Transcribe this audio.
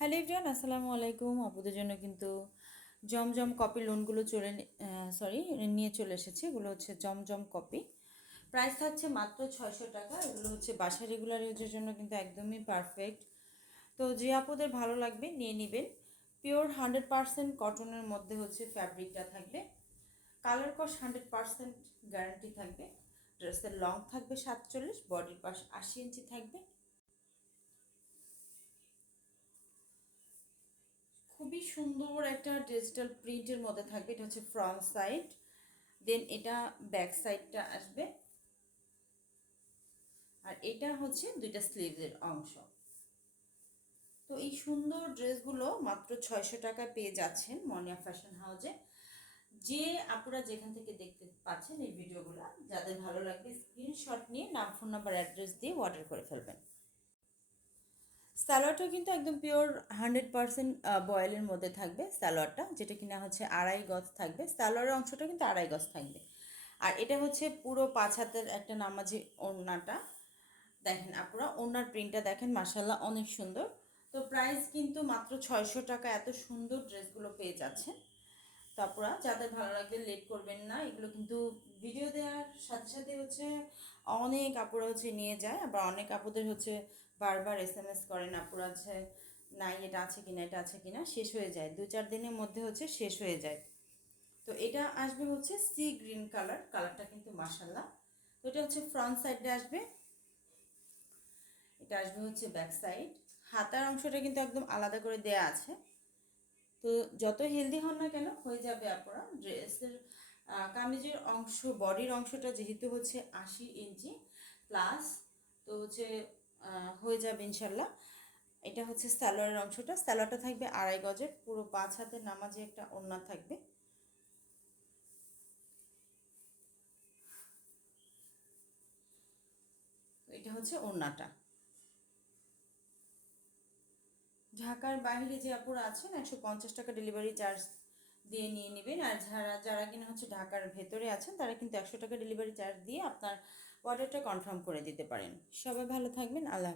Hello everyone, আসসালামু আলাইকুম। আপুদের জন্য কিন্তু জমজম কপি লোনগুলো নিয়ে চলে এসেছি। এগুলো হচ্ছে জমজম কপি। প্রাইস থাকছে মাত্র 600 টাকা। এগুলো হচ্ছে বাসা রেগুলার ইউজের জন্য কিন্তু একদমই পারফেক্ট। তো যে আপুদের ভালো লাগবে নিয়ে নেবেন। পিওর 100% কটনের মধ্যে হচ্ছে ফ্যাব্রিকটা থাকবে। কালার কস 100% গ্যারান্টি থাকবে। ড্রেসের লং থাকবে 47, বডির পাশ 80 ইঞ্চি থাকবে। খুবই সুন্দর একটা ডিজিটাল প্রিন্টের মধ্যে থাকবে। এটা হচ্ছে ফ্রন্ট সাইড, দেন এটা ব্যাক সাইডটা আসবে, আর এটা হচ্ছে দুইটা স্লিভসের অংশ। তো এই সুন্দর ড্রেসগুলো মাত্র 600 টাকায় পেয়ে যাচ্ছেন মনিয়া ফ্যাশন হাউসে। যে আপুরা যেখান থেকে দেখতে পাচ্ছেন এই ভিডিওগুলো, যাদের ভালো লাগবে স্ক্রিনশট নিয়ে নাম, ফোন নাম্বার, অ্যাড্রেস দিয়ে অর্ডার করে ফেলবেন। সালোয়ারটা কিন্তু একদম পিওর 100% বয়েলের মধ্যে থাকবে। সালোয়ারটা যেটা কিনা হচ্ছে 2.5 গজ থাকবে। সালোয়ারের অংশটা কিন্তু 2.5 গজ থাকবে। আর এটা হচ্ছে পুরো 5 হাতের একটা নামাজি ওড়নাটা। দেখেন আপনারা ওড়নার প্রিন্টটা দেখেন, মাশাল্লাহ অনেক সুন্দর। তো প্রাইস কিন্তু মাত্র 600 টাকা। এত সুন্দর ড্রেসগুলো পেয়ে যাচ্ছেন। তো আপুরা যাদের ভালো লাগবে লেট করবেন না। এগুলো কিন্তু ভিডিও দেওয়ার সাথে সাথে হচ্ছে অনেক আপুরা হচ্ছে নিয়ে যায়। আবার অনেক আপুদের হচ্ছে বারবার SMS করেন আপুরা হচ্ছে নাই এটা আছে কিনা, এটা আছে কিনা, শেষ হয়ে যায় 2-4 দিনের মধ্যে হচ্ছে শেষ হয়ে যায়। তো এটা আসবে হচ্ছে সি গ্রিন কালার, কালারটা কিন্তু মাশাল্লাহ। তো এটা হচ্ছে ফ্রন্ট সাইডে আসবে, এটা আসবে হচ্ছে ব্যাক সাইড। হাতার অংশটা কিন্তু একদম আলাদা করে দেয়া আছে। তো যত হেলদি হন না কেন হয়ে যাবে আপনারা। ড্রেসের কামিজের অংশ, বডির অংশটা যেহেতু হচ্ছে 80 ইঞ্চি প্লাস, তো হচ্ছে হয়ে যাবে ইনশাল্লাহ। এটা হচ্ছে সালোয়ারের অংশটা। সালোয়ারটা থাকবে 2.5 গজের, পুরো 5 হাতের নামাজে একটা ওড়না থাকবে। তো এটা হচ্ছে ওড়নাটা। ঢাকার বাইরে যে আপুরা আছেন 150 টাকা ডেলিভারি চার্জ দিয়ে নিয়ে নেবেন। আর যারা যারা কিনা হচ্ছে ঢাকার ভেতরে আছেন তারা কিন্তু 100 টাকা ডেলিভারি চার্জ দিয়ে আপনার অর্ডারটা কনফার্ম করে দিতে পারেন। সবাই ভালো থাকবেন। আল্লাহ।